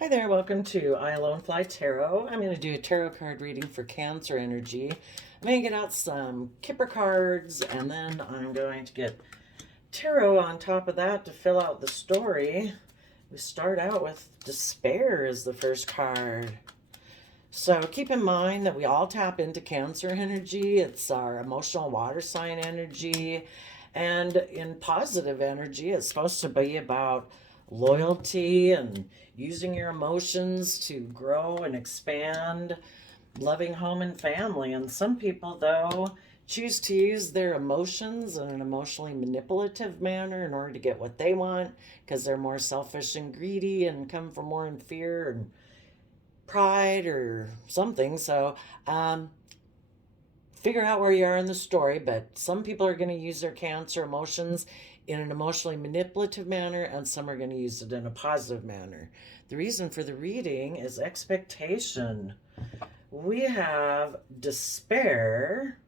Hi there, welcome to I Alone Fly Tarot. I'm going to do a tarot card reading for Cancer energy. I'm going to get out some Kipper cards and then I'm going to get tarot on top of that to fill out the story. We start out with despair as the first card. So keep in mind that we all tap into Cancer energy. It's our emotional water sign energy. And in positive energy, it's supposed to be about loyalty and using your emotions to grow and expand, loving home and family. And some people, though, choose to use their emotions in an emotionally manipulative manner in order to get what they want because they're more selfish and greedy and come from more in fear and pride or something. So, figure out where you are in the story, but some people are going to use their Cancer emotions in an emotionally manipulative manner, and some are going to use it in a positive manner. The reason for the reading is expectation. We have despair.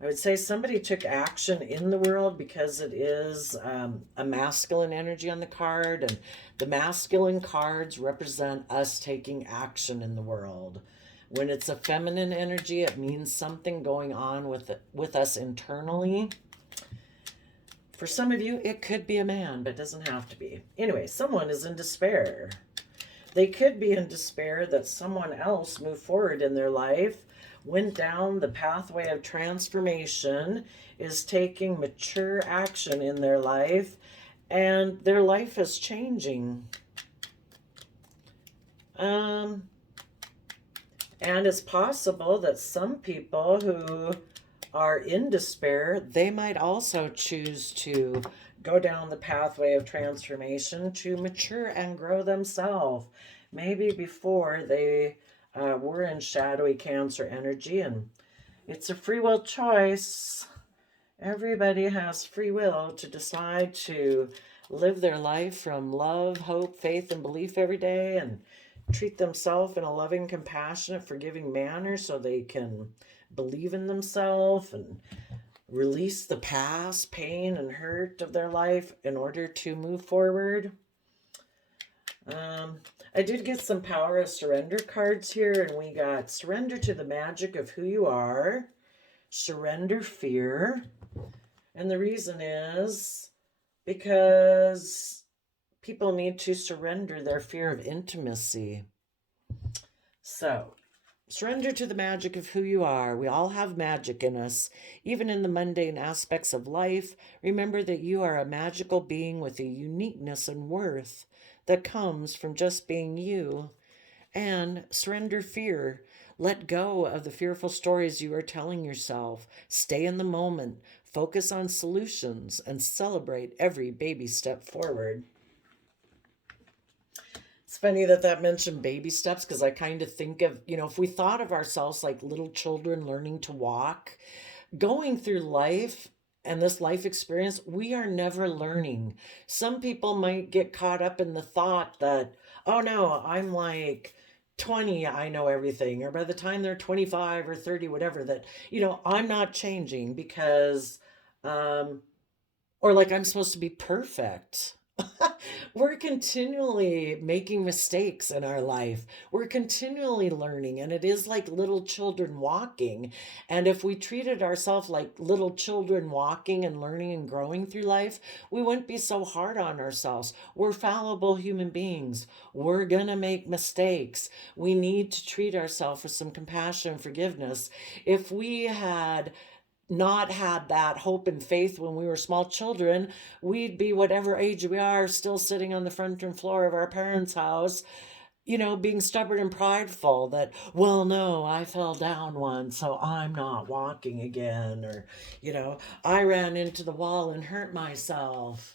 I would say somebody took action in the world because it is a masculine energy on the card, and the masculine cards represent us taking action in the world. When it's a feminine energy, it means something going on with us internally. For some of you, it could be a man, but it doesn't have to be. Anyway, someone is in despair. They could be in despair that someone else moved forward in their life, went down the pathway of transformation, is taking mature action in their life, and their life is changing. And it's possible that some people who are in despair, they might also choose to go down the pathway of transformation to mature and grow themselves. Maybe before they were in shadowy Cancer energy, and it's a free will choice. Everybody has free will to decide to live their life from love, hope, faith, and belief every day and treat themselves in a loving, compassionate, forgiving manner so they can believe in themselves and release the past pain and hurt of their life in order to move forward. I did get some power of surrender cards here, and we got surrender to the magic of who you are, surrender fear. And the reason is because people need to surrender their fear of intimacy. So, surrender to the magic of who you are. We all have magic in us, even in the mundane aspects of life. Remember that you are a magical being with a uniqueness and worth that comes from just being you. And surrender fear. Let go of the fearful stories you are telling yourself. Stay in the moment. Focus on solutions and celebrate every baby step forward. It's funny that mentioned baby steps because I kind of think of, if we thought of ourselves like little children learning to walk, going through life and this life experience, we are never learning. Some people might get caught up in the thought that, oh no, I'm like 20, I know everything. Or by the time they're 25 or 30, whatever, that, I'm not changing because, or like I'm supposed to be perfect. We're continually making mistakes in our life. We're continually learning, and it is like little children walking. And if we treated ourselves like little children walking and learning and growing through life, we wouldn't be so hard on ourselves. We're fallible human beings. We're going to make mistakes. We need to treat ourselves with some compassion and forgiveness. If we had not had that hope and faith when we were small children, we'd be whatever age we are, still sitting on the front room floor of our parents' house, being stubborn and prideful that, well, no, I fell down once, so I'm not walking again. Or, I ran into the wall and hurt myself.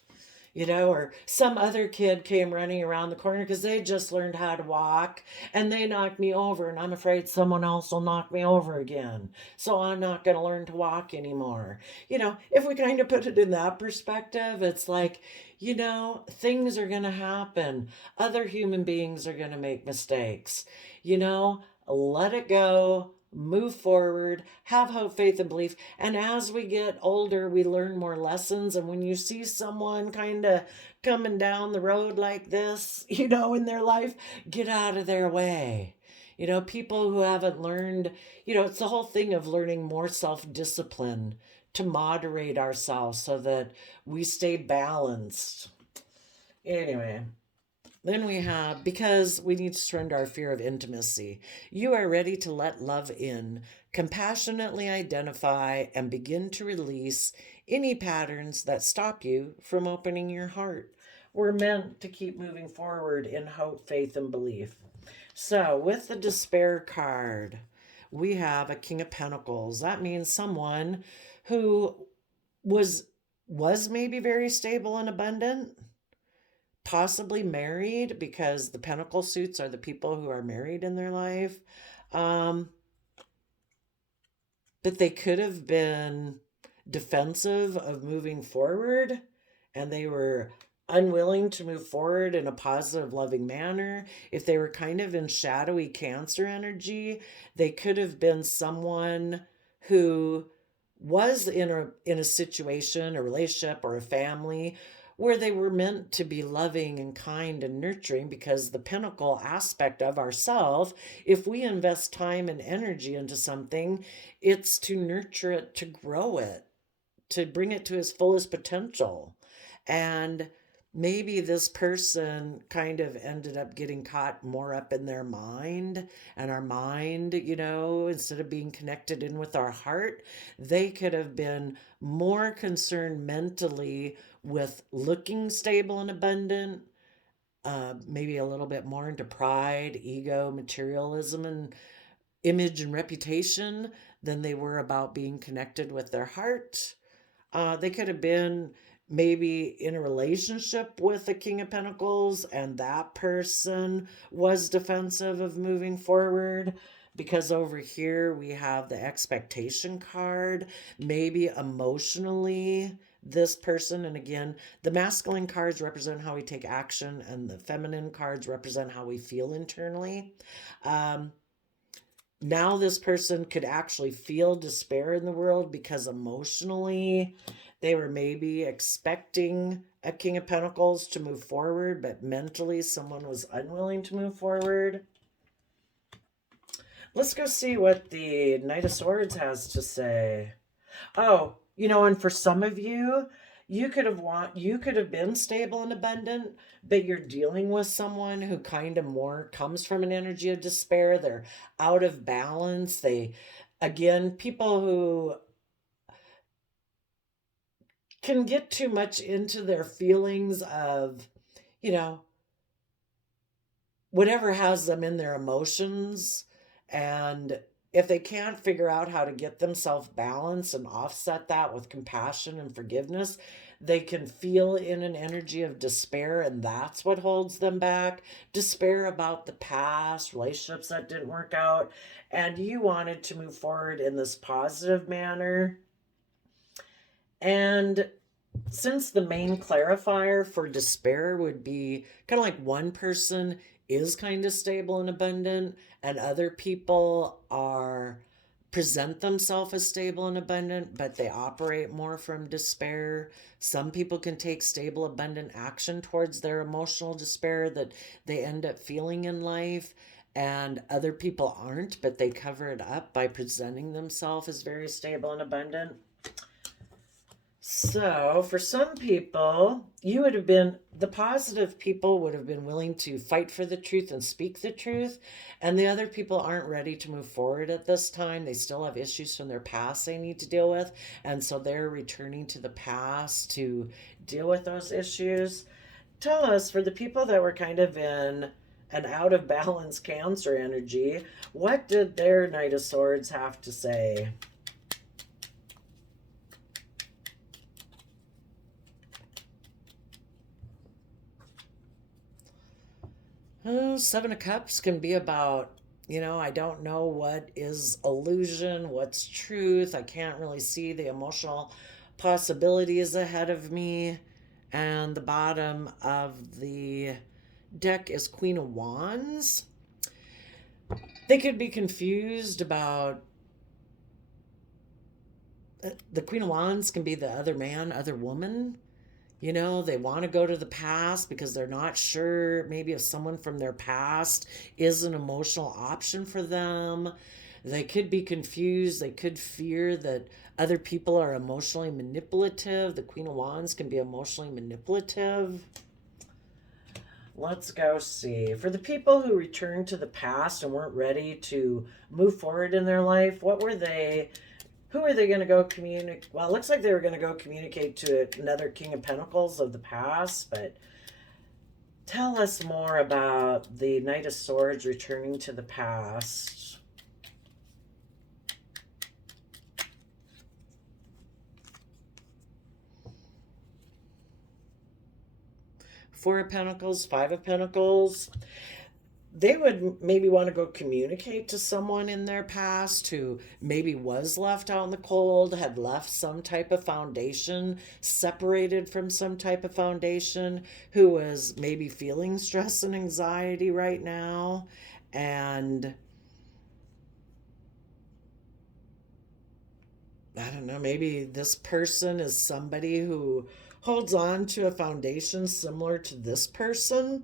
Or some other kid came running around the corner because they just learned how to walk and they knocked me over, and I'm afraid someone else will knock me over again. So I'm not going to learn to walk anymore. If we kind of put it in that perspective, it's like, things are going to happen. Other human beings are going to make mistakes. Let it go. move forward, have hope, faith, and belief. And as we get older, we learn more lessons. And when you see someone kind of coming down the road like this, in their life, get out of their way. People who haven't learned, it's the whole thing of learning more self discipline to moderate ourselves so that we stay balanced. Anyway, then we have, because we need to surrender our fear of intimacy. You are ready to let love in, compassionately identify, and begin to release any patterns that stop you from opening your heart. We're meant to keep moving forward in hope, faith, and belief. So, with the despair card, we have a King of Pentacles. That means someone who was maybe very stable and abundant, possibly married, because the pentacle suits are the people who are married in their life. But they could have been defensive of moving forward, and they were unwilling to move forward in a positive, loving manner. If they were kind of in shadowy Cancer energy, they could have been someone who was in a situation, a relationship, or a family where they were meant to be loving and kind and nurturing, because the pinnacle aspect of ourself, if we invest time and energy into something, it's to nurture it, to grow it, to bring it to its fullest potential. And maybe this person kind of ended up getting caught more up in their mind, and our mind, instead of being connected in with our heart, they could have been more concerned mentally with looking stable and abundant, maybe a little bit more into pride, ego, materialism, and image and reputation than they were about being connected with their heart. They could have been maybe in a relationship with the King of Pentacles, and that person was defensive of moving forward, because over here we have the expectation card. Maybe emotionally, this person, and again, the masculine cards represent how we take action, and the feminine cards represent how we feel internally. Now this person could actually feel despair in the world, because emotionally they were maybe expecting a King of Pentacles to move forward, but mentally someone was unwilling to move forward. Let's go see what the Knight of Swords has to say. Oh, and for some of you, you could have been stable and abundant, but you're dealing with someone who kind of more comes from an energy of despair. They're out of balance. Again, people who can get too much into their feelings of, whatever has them in their emotions. And if they can't figure out how to get themselves balanced and offset that with compassion and forgiveness, they can feel in an energy of despair, and that's what holds them back. Despair about the past, relationships that didn't work out, and you wanted to move forward in this positive manner. And since the main clarifier for despair would be kind of like one person is kind of stable and abundant, and other people present themselves as stable and abundant, but they operate more from despair. Some people can take stable, abundant action towards their emotional despair that they end up feeling in life, and other people aren't, but they cover it up by presenting themselves as very stable and abundant. So, for some people, the positive people would have been willing to fight for the truth and speak the truth, and the other people aren't ready to move forward at this time. They still have issues from their past they need to deal with, and so they're returning to the past to deal with those issues. Tell us, for the people that were kind of in an out of balance Cancer energy, what did their Knight of Swords have to say? Oh, Seven of Cups can be about, I don't know what is illusion, what's truth. I can't really see the emotional possibilities ahead of me. And the bottom of the deck is Queen of Wands. They could be confused about the Queen of Wands can be the other man, other woman. You know, they want to go to the past because they're not sure maybe if someone from their past is an emotional option for them. They could be confused. They could fear that other people are emotionally manipulative. The Queen of Wands can be emotionally manipulative. Let's go see. For the people who returned to the past and weren't ready to move forward in their life, what were they? Who are they going to go communicate? Well, it looks like they were going to go communicate to another King of Pentacles of the past, but tell us more about the Knight of Swords returning to the past. Four of Pentacles, Five of Pentacles. They would maybe want to go communicate to someone in their past who maybe was left out in the cold, had left some type of foundation, separated from some type of foundation, who was maybe feeling stress and anxiety right now. And I don't know, maybe this person is somebody who holds on to a foundation similar to this person.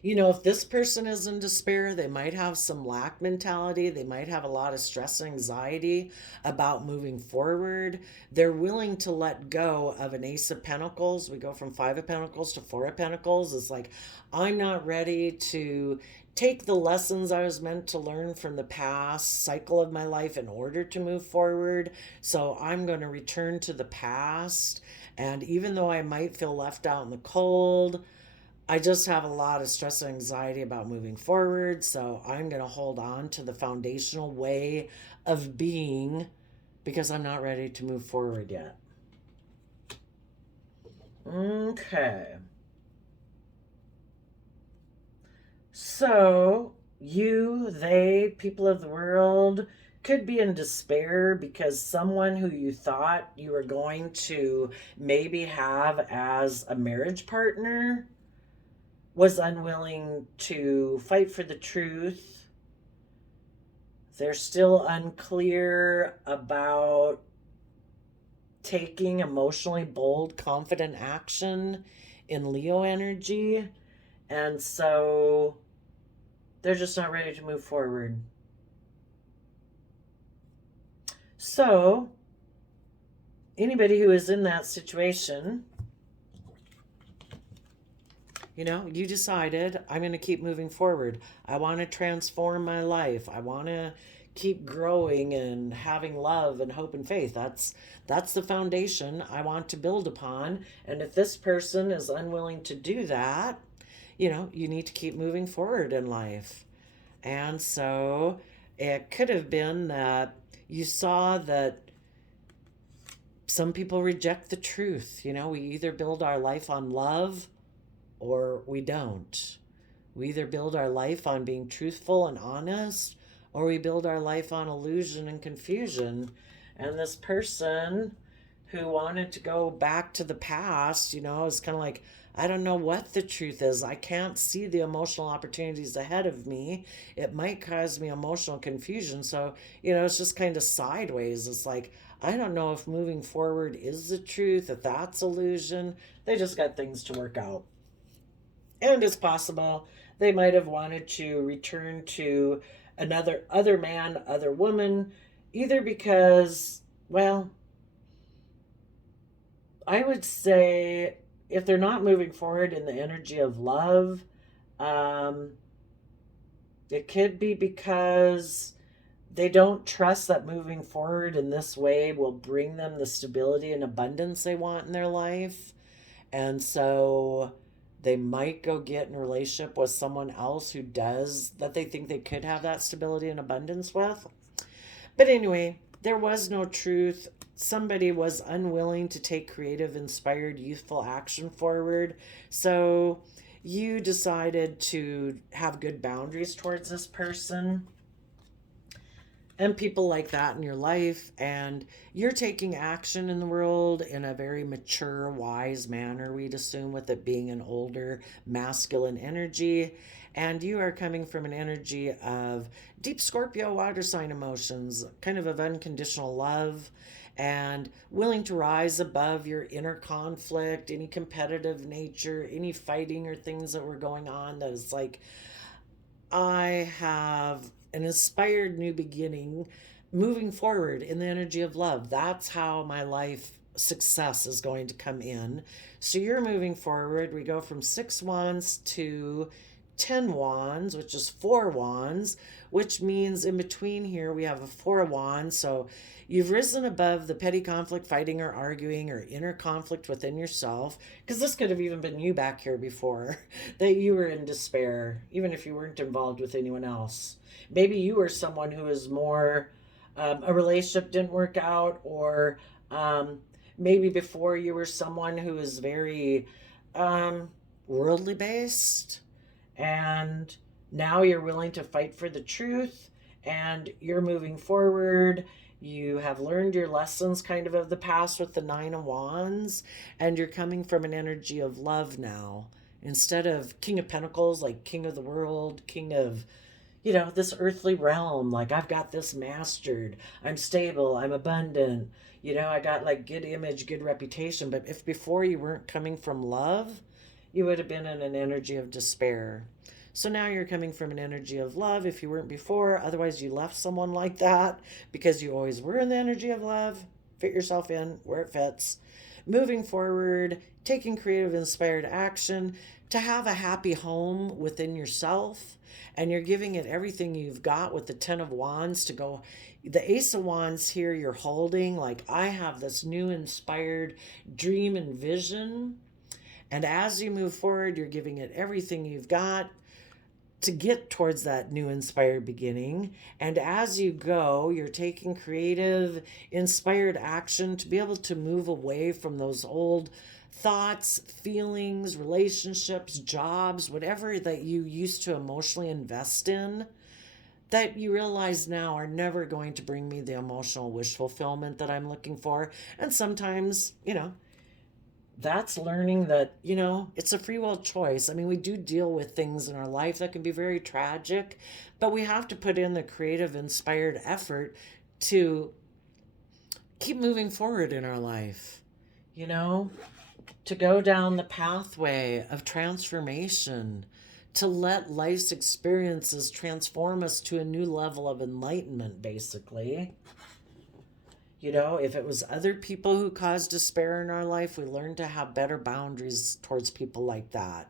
You know, if this person is in despair, they might have some lack mentality. They might have a lot of stress and anxiety about moving forward. They're willing to let go of an Ace of Pentacles. We go from Five of Pentacles to Four of Pentacles. It's like, I'm not ready to take the lessons I was meant to learn from the past cycle of my life in order to move forward. So I'm going to return to the past. And even though I might feel left out in the cold, I just have a lot of stress and anxiety about moving forward. So I'm going to hold on to the foundational way of being because I'm not ready to move forward yet. Okay. So you, they, people of the world could be in despair because someone who you thought you were going to maybe have as a marriage partner was unwilling to fight for the truth. They're still unclear about taking emotionally bold, confident action in Leo energy. And so they're just not ready to move forward. So anybody who is in that situation, you know, you decided, I'm going to keep moving forward. I want to transform my life. I want to keep growing and having love and hope and faith. That's the foundation I want to build upon. And if this person is unwilling to do that, you know, you need to keep moving forward in life. And so it could have been that you saw that some people reject the truth. You know, we either build our life on love or we don't. We either build our life on being truthful and honest, or we build our life on illusion and confusion. And this person who wanted to go back to the past, you know, is kind of like, I don't know what the truth is. I can't see the emotional opportunities ahead of me. It might cause me emotional confusion. So, you know, it's just kind of sideways. It's like, I don't know if moving forward is the truth, if that's illusion. They just got things to work out. And it's possible they might have wanted to return to other man, other woman, either because, well, I would say if they're not moving forward in the energy of love, um, it could be because they don't trust that moving forward in this way will bring them the stability and abundance they want in their life. And so they might go get in a relationship with someone else who does, that they think they could have that stability and abundance with. But anyway, there was no truth. Somebody was unwilling to take creative, inspired, youthful action forward. So you decided to have good boundaries towards this person. and people like that in your life, and you're taking action in the world in a very mature, wise manner, we'd assume, with it being an older masculine energy. And you are coming from an energy of deep Scorpio water sign emotions, kind of unconditional love, and willing to rise above your inner conflict, any competitive nature, any fighting or things that were going on that is like, I have an inspired new beginning moving forward in the energy of love. That's how my life success is going to come in. So you're moving forward. We go from 6 wands to 10 wands, which is 4 wands, which means in between here we have a 4 wands. So you've risen above the petty conflict, fighting or arguing, or inner conflict within yourself. Because this could have even been you back here before, that you were in despair, even if you weren't involved with anyone else. Maybe you were someone who was more, a relationship didn't work out, or maybe before you were someone who was very um, worldly based, and now you're willing to fight for the truth, and you're moving forward. You have learned your lessons kind of the past with the 9 of wands, and you're coming from an energy of love now, instead of king of pentacles, like king of the world, king of, this earthly realm. Like, I've got this mastered, I'm stable, I'm abundant, I got like good image, good reputation. But if before you weren't coming from love, you would have been in an energy of despair. So now you're coming from an energy of love if you weren't before. Otherwise, you left someone like that because you always were in the energy of love. Fit yourself in where it fits. Moving forward, taking creative, inspired action to have a happy home within yourself. And you're giving it everything you've got with the 10 of wands to go. The ace of wands here you're holding, like, I have this new inspired dream and vision. And as you move forward, you're giving it everything you've got to get towards that new inspired beginning. And as you go, you're taking creative, inspired action to be able to move away from those old thoughts, feelings, relationships, jobs, whatever that you used to emotionally invest in, that you realize now are never going to bring me the emotional wish fulfillment that I'm looking for. And sometimes, that's learning that, it's a free will choice. I mean, we do deal with things in our life that can be very tragic, but we have to put in the creative, inspired effort to keep moving forward in our life, to go down the pathway of transformation, to let life's experiences transform us to a new level of enlightenment, basically. If it was other people who caused despair in our life, we learn to have better boundaries towards people like that.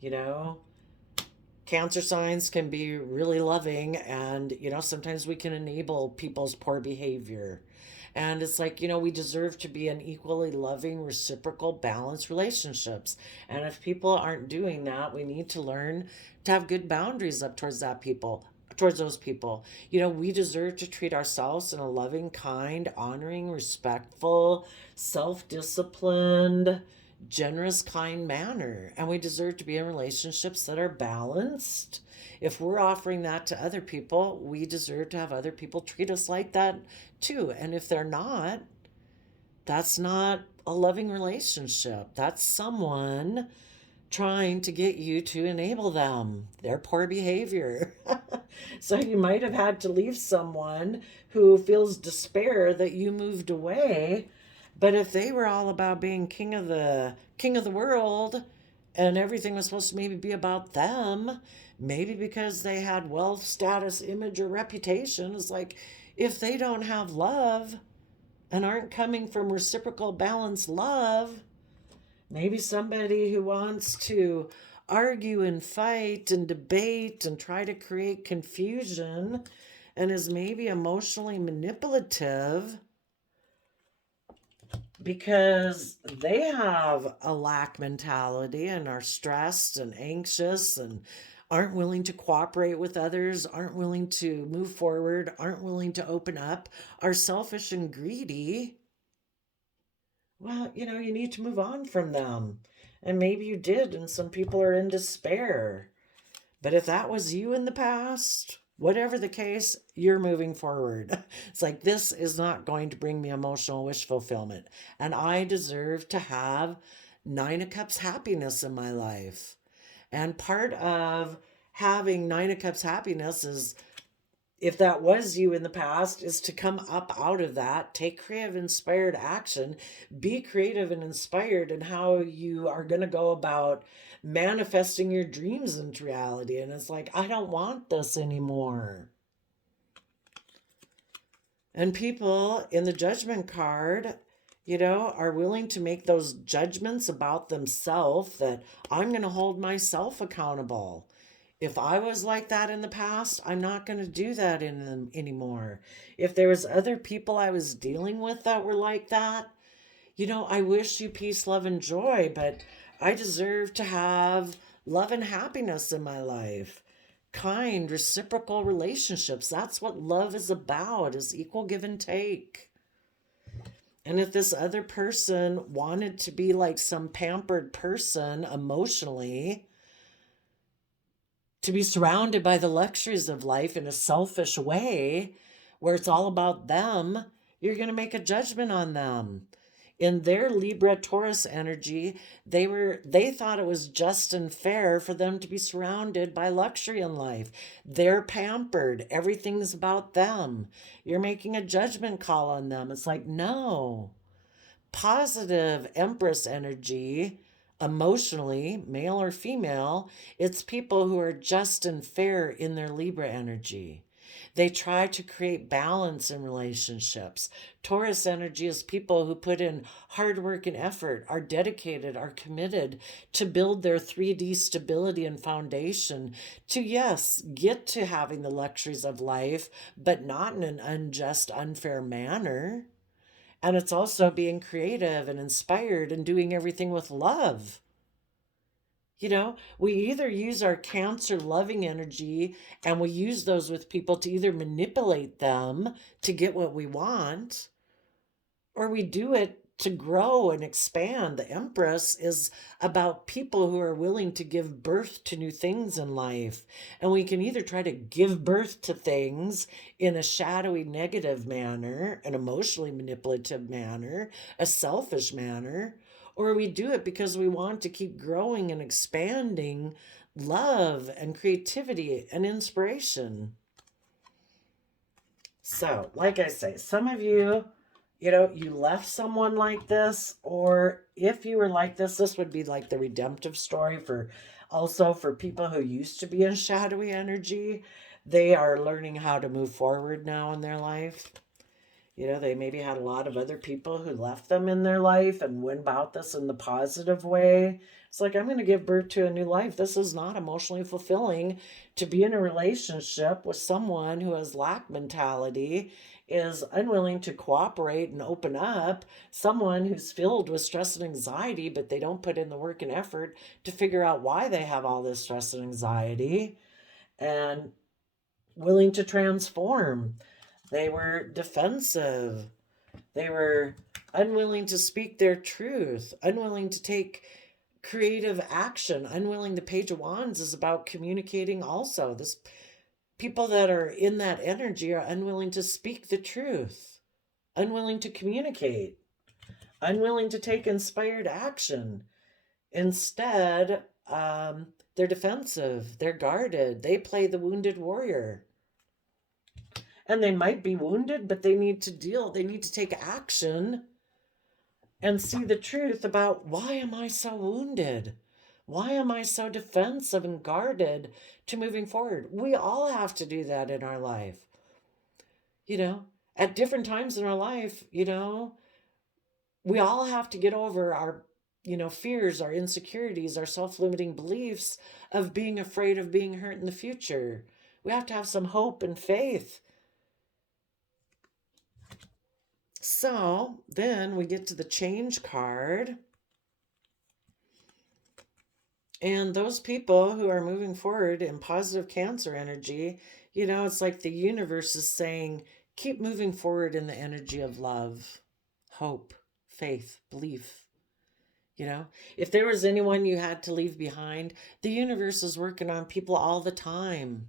You know, Cancer signs can be really loving, and, sometimes we can enable people's poor behavior. And it's like, we deserve to be in equally loving, reciprocal, balanced relationships. And if people aren't doing that, we need to learn to have good boundaries up towards those people. We deserve to treat ourselves in a loving, kind, honoring, respectful, self-disciplined, generous, kind manner. And we deserve to be in relationships that are balanced. If we're offering that to other people, we deserve to have other people treat us like that too. And if they're not, that's not a loving relationship. That's someone trying to get you to enable them, their poor behavior. So you might have had to leave someone who feels despair that you moved away. But if they were all about being king of the world, and everything was supposed to maybe be about them, maybe because they had wealth, status, image, or reputation, it's like, if they don't have love and aren't coming from reciprocal, balanced love, maybe somebody who wants to argue and fight and debate and try to create confusion and is maybe emotionally manipulative because they have a lack mentality and are stressed and anxious and aren't willing to cooperate with others, aren't willing to move forward, aren't willing to open up, are selfish and greedy. Well, you need to move on from them. And maybe you did, and some people are in despair. But if that was you in the past, Whatever the case, you're moving forward. It's like, this is not going to bring me emotional wish fulfillment. And I deserve to have Nine of Cups happiness in my life. And part of having Nine of Cups happiness is, if that was you in the past, is to come up out of that, take creative, inspired action, be creative and inspired in how you are going to go about manifesting your dreams into reality. And it's like, I don't want this anymore. And people in the judgment card, are willing to make those judgments about themselves, that I'm going to hold myself accountable. If I was like that in the past, I'm not going to do that in them anymore. If there was other people I was dealing with that were like that, I wish you peace, love, and joy, but I deserve to have love and happiness in my life. Kind, reciprocal relationships. That's what love is about, is equal give and take. And if this other person wanted to be like some pampered person emotionally, to be surrounded by the luxuries of life in a selfish way, where it's all about them, you're going to make a judgment on them. In their Libra Taurus energy, they thought it was just and fair for them to be surrounded by luxury in life. They're pampered. Everything's about them. You're making a judgment call on them. It's like, no. Positive Empress energy, emotionally, male or female, it's people who are just and fair in their Libra energy. They try to create balance in relationships. Taurus energy is people who put in hard work and effort, are dedicated, are committed to build their 3D stability and foundation to, yes, get to having the luxuries of life, but not in an unjust, unfair manner. And it's also being creative and inspired and doing everything with love. We either use our Cancer loving energy and we use those with people to either manipulate them to get what we want, or we do it to grow and expand. The Empress is about people who are willing to give birth to new things in life. And we can either try to give birth to things in a shadowy, negative manner, an emotionally manipulative manner, a selfish manner, or we do it because we want to keep growing and expanding love and creativity and inspiration. So, like I say, some of you, you left someone like this, or if you were like this would be like the redemptive story for people who used to be in shadowy energy. They are learning how to move forward now in their life. They maybe had a lot of other people who left them in their life and went about this in the positive way. It's like, I'm going to give birth to a new life. This is not emotionally fulfilling to be in a relationship with someone who has lack mentality, is unwilling to cooperate and open up, someone who's filled with stress and anxiety, but they don't put in the work and effort to figure out why they have all this stress and anxiety, and willing to transform. They were defensive. They were unwilling to speak their truth, unwilling to take creative action, unwilling. The Page of Wands is about communicating also. People that are in that energy are unwilling to speak the truth, unwilling to communicate, unwilling to take inspired action. Instead, they're defensive, they're guarded, they play the wounded warrior. And they might be wounded, but they need to take action and see the truth about, why am I so wounded? Why am I so defensive and guarded to moving forward? We all have to do that in our life. At different times in our life, we all have to get over our, fears, our insecurities, our self-limiting beliefs of being afraid of being hurt in the future. We have to have some hope and faith. So then we get to the Change card. And those people who are moving forward in positive Cancer energy, it's like the universe is saying, keep moving forward in the energy of love, hope, faith, belief. If there was anyone you had to leave behind, the universe is working on people all the time.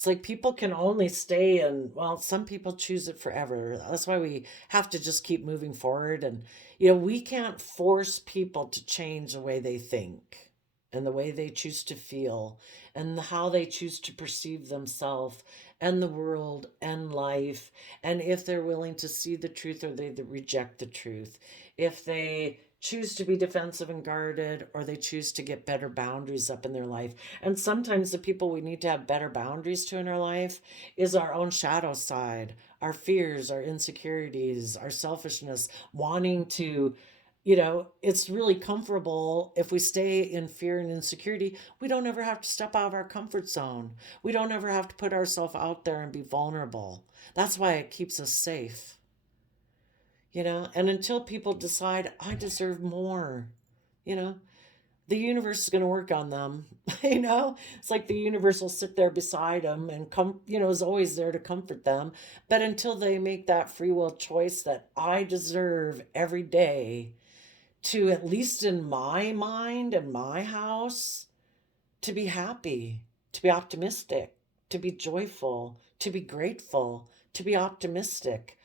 It's like people can only stay in, well, some people choose it forever. That's why we have to just keep moving forward. And, we can't force people to change the way they think and the way they choose to feel and how they choose to perceive themselves and the world and life. And if they're willing to see the truth or they reject the truth, if they choose to be defensive and guarded or they choose to get better boundaries up in their life. And sometimes the people we need to have better boundaries to in our life is our own shadow side, our fears, our insecurities, our selfishness, wanting to, it's really comfortable if we stay in fear and insecurity. We don't ever have to step out of our comfort zone. We don't ever have to put ourselves out there and be vulnerable. That's why it keeps us safe. And until people decide, I deserve more, you know, the universe is going to work on them. It's like the universe will sit there beside them and is always there to comfort them. But until they make that free will choice that I deserve every day to, at least in my mind and my house, to be happy, to be optimistic, to be joyful, to be grateful, to be optimistic.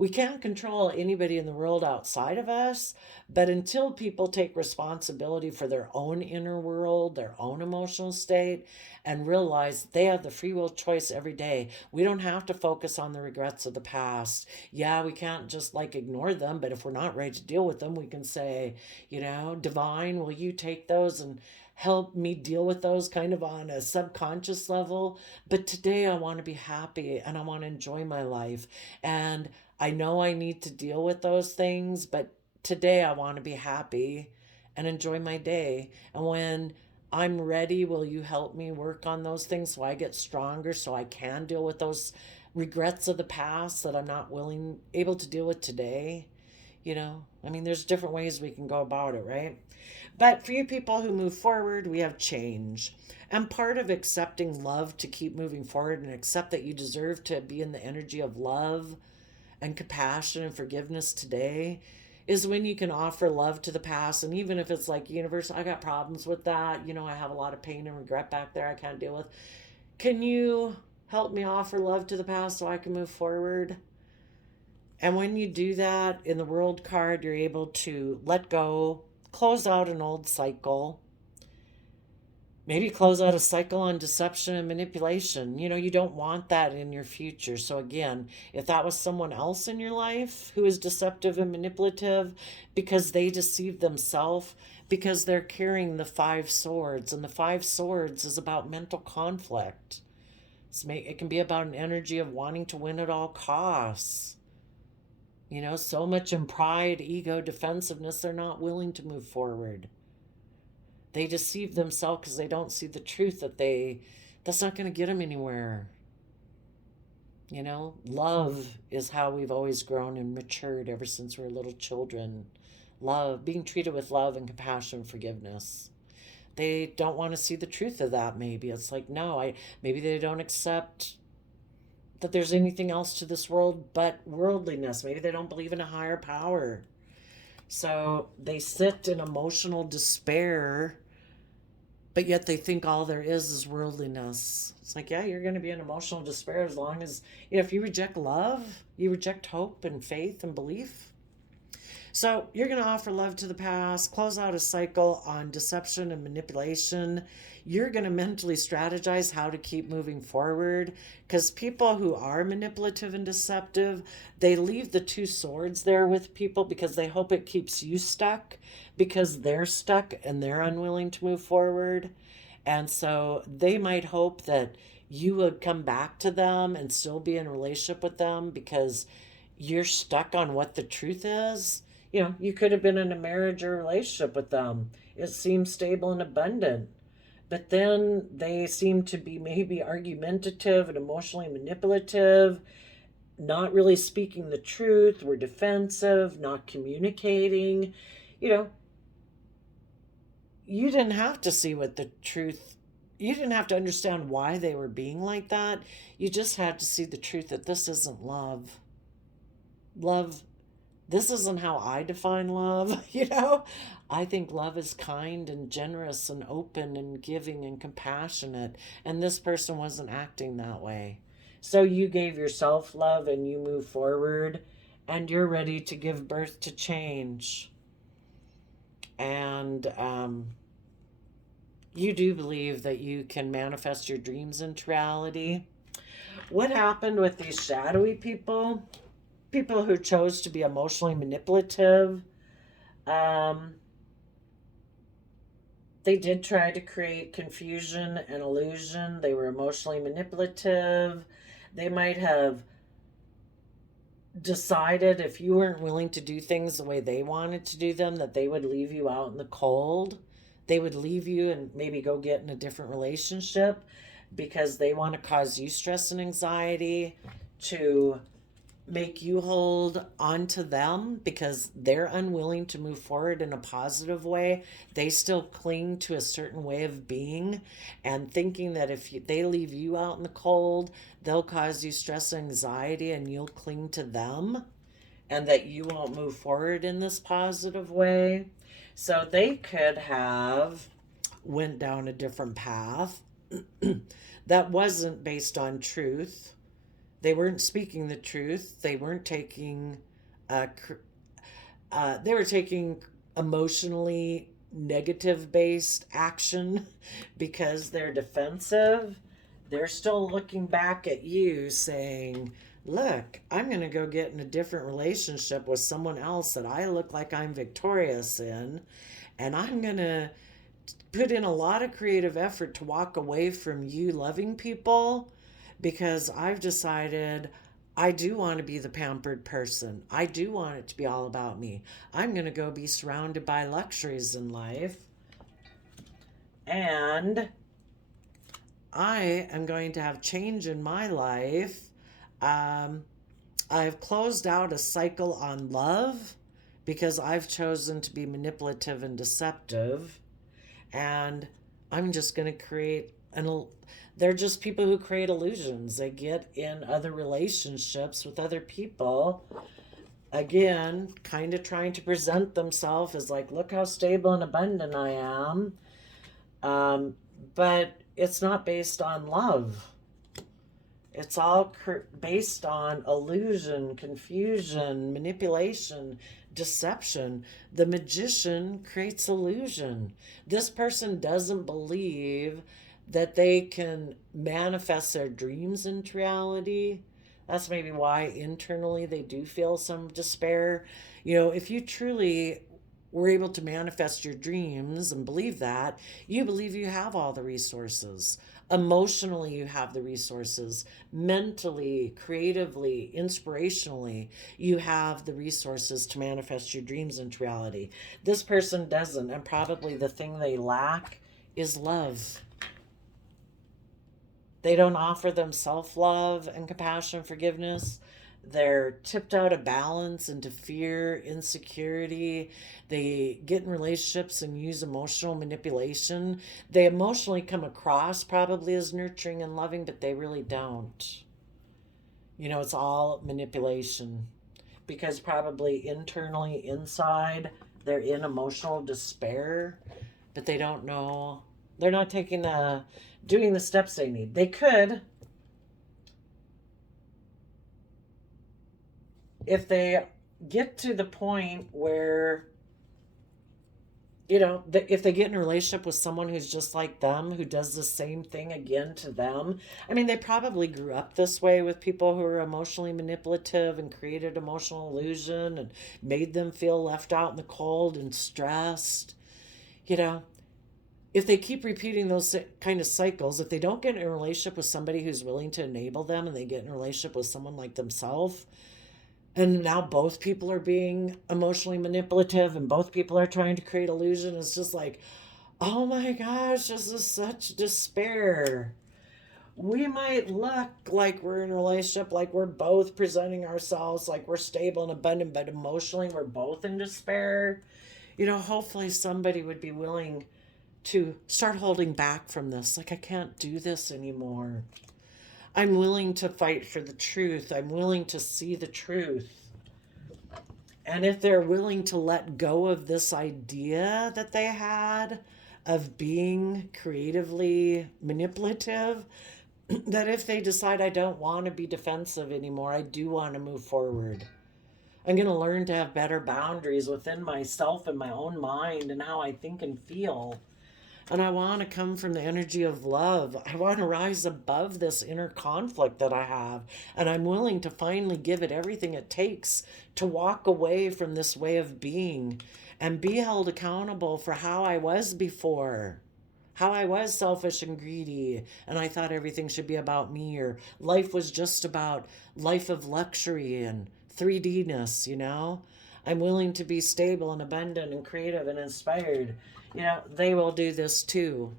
We can't control anybody in the world outside of us, but until people take responsibility for their own inner world, their own emotional state, and realize they have the free will choice every day, we don't have to focus on the regrets of the past. Yeah, we can't just ignore them, but if we're not ready to deal with them, we can say, Divine, will you take those and help me deal with those kind of on a subconscious level? But today I want to be happy and I want to enjoy my life. And I know I need to deal with those things, but today I want to be happy and enjoy my day. And when I'm ready, will you help me work on those things so I get stronger, so I can deal with those regrets of the past that I'm not able to deal with today? There's different ways we can go about it, right? But for you people who move forward, we have change. And part of accepting love to keep moving forward and accept that you deserve to be in the energy of love and compassion and forgiveness today is when you can offer love to the past. And even if it's universe, I got problems with that, I have a lot of pain and regret back there I can't deal with, can you help me offer love to the past so I can move forward? And when you do that in the world card, you're able to let go, close out an old cycle. Maybe close out a cycle on deception and manipulation. You don't want that in your future. So, again, if that was someone else in your life who is deceptive and manipulative because they deceived themselves, because they're carrying the 5 swords, and the 5 swords is about mental conflict. It can be about an energy of wanting to win at all costs. So much in pride, ego, defensiveness, they're not willing to move forward. They deceive themselves because they don't see the truth that's not going to get them anywhere. Love is how we've always grown and matured ever since we were little children. Love, being treated with love and compassion and forgiveness. They don't want to see the truth of that, maybe. It's no, maybe they don't accept that there's anything else to this world but worldliness. Maybe they don't believe in a higher power. So they sit in emotional despair, but yet they think all there is worldliness. It's yeah, you're going to be in emotional despair as long as, if you reject love, you reject hope and faith and belief. So you're going to offer love to the past, close out a cycle on deception and manipulation. You're going to mentally strategize how to keep moving forward, because people who are manipulative and deceptive, they leave the 2 swords there with people because they hope it keeps you stuck, because they're stuck and they're unwilling to move forward. And so they might hope that you would come back to them and still be in a relationship with them because you're stuck on what the truth is. You could have been in a marriage or relationship with them. It seems stable and abundant. But then they seem to be maybe argumentative and emotionally manipulative, not really speaking the truth, were defensive, not communicating. You didn't have to see what the truth, you didn't have to understand why they were being like that. You just had to see the truth that this isn't love. Love This isn't how I define love, you know? I think love is kind and generous and open and giving and compassionate. And this person wasn't acting that way. So you gave yourself love and you move forward and you're ready to give birth to change. And you do believe that you can manifest your dreams into reality. What happened with these shadowy people? People who chose to be emotionally manipulative. Um, they did try to create confusion and illusion. They were emotionally manipulative. They might have decided if you weren't willing to do things the way they wanted to do them, that they would leave you out in the cold. They would leave you and maybe go get in a different relationship because they want to cause you stress and anxiety, to make you hold on to them because they're unwilling to move forward in a positive way. They still cling to a certain way of being and thinking that if they leave you out in the cold, they'll cause you stress and anxiety and you'll cling to them and that you won't move forward in this positive way. So they could have went down a different path that wasn't based on truth. They weren't speaking the truth. They weren't taking, they were taking emotionally negative based action because they're defensive. They're still looking back at you saying, look, I'm going to go get in a different relationship with someone else that I look like I'm victorious in. And I'm going to put in a lot of creative effort to walk away from you loving people because I've decided I do want to be the pampered person. I do want it to be all about me. I'm going to go be surrounded by luxuries in life. And I am going to have change in my life. Um, I've closed out a cycle on love because I've chosen to be manipulative and deceptive. And I'm just going to create they're just people who create illusions. They get in other relationships with other people, again, kind of trying to present themselves as like, look how stable and abundant I am. But it's not based on love. It's all based on illusion, confusion, manipulation, deception. The magician creates illusion. This person doesn't believe that they can manifest their dreams into reality. That's maybe why internally they do feel some despair. You know, if you truly were able to manifest your dreams and believe that, you believe you have all the resources. Emotionally, you have the resources. Mentally, creatively, inspirationally, you have the resources to manifest your dreams into reality. This person doesn't, and probably the thing they lack is love. They don't offer them self love and compassion, forgiveness. They're tipped out of balance into fear, insecurity. They get in relationships and use emotional manipulation. They emotionally come across probably as nurturing and loving, but they really don't. You know, it's all manipulation because probably internally, inside, they're in emotional despair, but they don't know. They're not doing the steps they need. They could, if they get to the point where, you know, if they get in a relationship with someone who's just like them, who does the same thing again to them. I mean, they probably grew up this way with people who are emotionally manipulative and created emotional illusion and made them feel left out in the cold and stressed. You know, if they keep repeating those kind of cycles, if they don't get in a relationship with somebody who's willing to enable them and they get in a relationship with someone like themselves, and now both people are being emotionally manipulative and both people are trying to create illusion, it's just like, oh my gosh, this is such despair. We might look like we're in a relationship, like we're both presenting ourselves like we're stable and abundant, but emotionally we're both in despair. You know, hopefully somebody would be willing to start holding back from this. Like, I can't do this anymore. I'm willing to fight for the truth. I'm willing to see the truth. And if they're willing to let go of this idea that they had of being creatively manipulative, that if they decide I don't want to be defensive anymore, I do want to move forward. I'm going to learn to have better boundaries within myself and my own mind and how I think and feel. And I want to come from the energy of love. I want to rise above this inner conflict that I have. And I'm willing to finally give it everything it takes to walk away from this way of being and be held accountable for how I was before. How I was selfish and greedy, and I thought everything should be about me, or life was just about life of luxury and 3D-ness, you know? I'm willing to be stable and abundant and creative and inspired. They will do this too.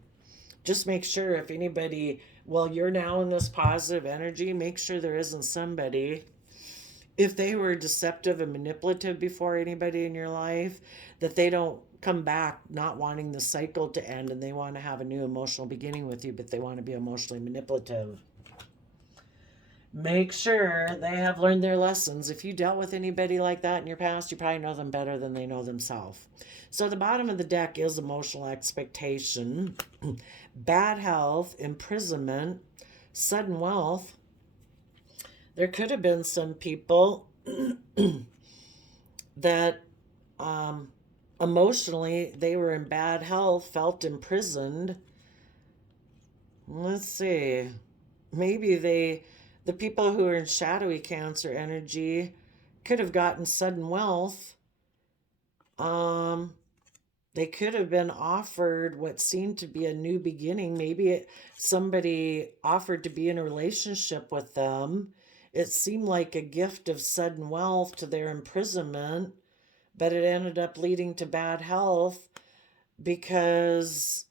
Just make sure if anybody, well, you're now in this positive energy, make sure there isn't somebody, if they were deceptive and manipulative before anybody in your life, that they don't come back not wanting the cycle to end and they want to have a new emotional beginning with you, but they want to be emotionally manipulative. Make sure they have learned their lessons. If you dealt with anybody like that in your past, you probably know them better than they know themselves. So the bottom of the deck is emotional expectation, bad health, imprisonment, sudden wealth. There could have been some people that emotionally they were in bad health, felt imprisoned. Let's see. Maybe the people who are in shadowy Cancer energy could have gotten sudden wealth. They could have been offered what seemed to be a new beginning. Maybe somebody offered to be in a relationship with them. It seemed like a gift of sudden wealth to their imprisonment, but it ended up leading to bad health because,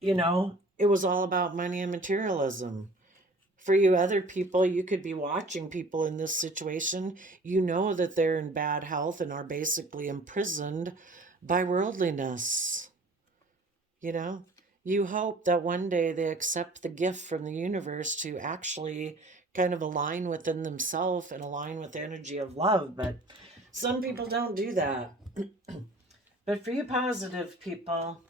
it was all about money and materialism. For you other people, you could be watching people in this situation. You know that they're in bad health and are basically imprisoned by worldliness. You hope that one day they accept the gift from the universe to actually kind of align within themselves and align with the energy of love. But some people don't do that. But for you positive people,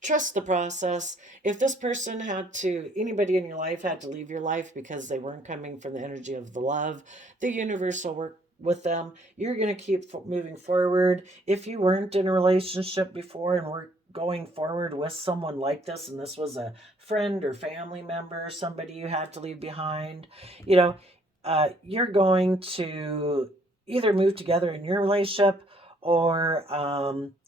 trust the process. If this person anybody in your life had to leave your life because they weren't coming from the energy of the love, the universe will work with them. You're going to keep moving forward. If you weren't in a relationship before and were going forward with someone like this, and this was a friend or family member, somebody you had to leave behind, you're going to either move together in your relationship, or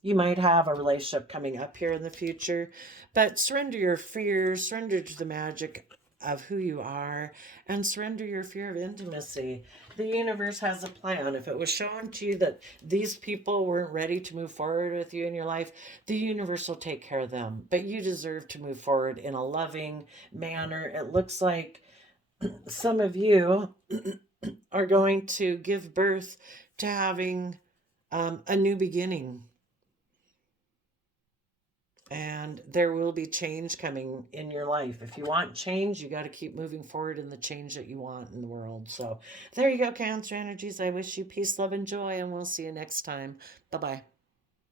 you might have a relationship coming up here in the future. But surrender your fears, surrender to the magic of who you are, and surrender your fear of intimacy. The universe has a plan. If it was shown to you that these people weren't ready to move forward with you in your life, the universe will take care of them. But you deserve to move forward in a loving manner. It looks like some of you are going to give birth to having a new beginning. And there will be change coming in your life. If you want change, you got to keep moving forward in the change that you want in the world. So there you go, Cancer energies. I wish you peace, love, and joy, and we'll see you next time. Bye-bye.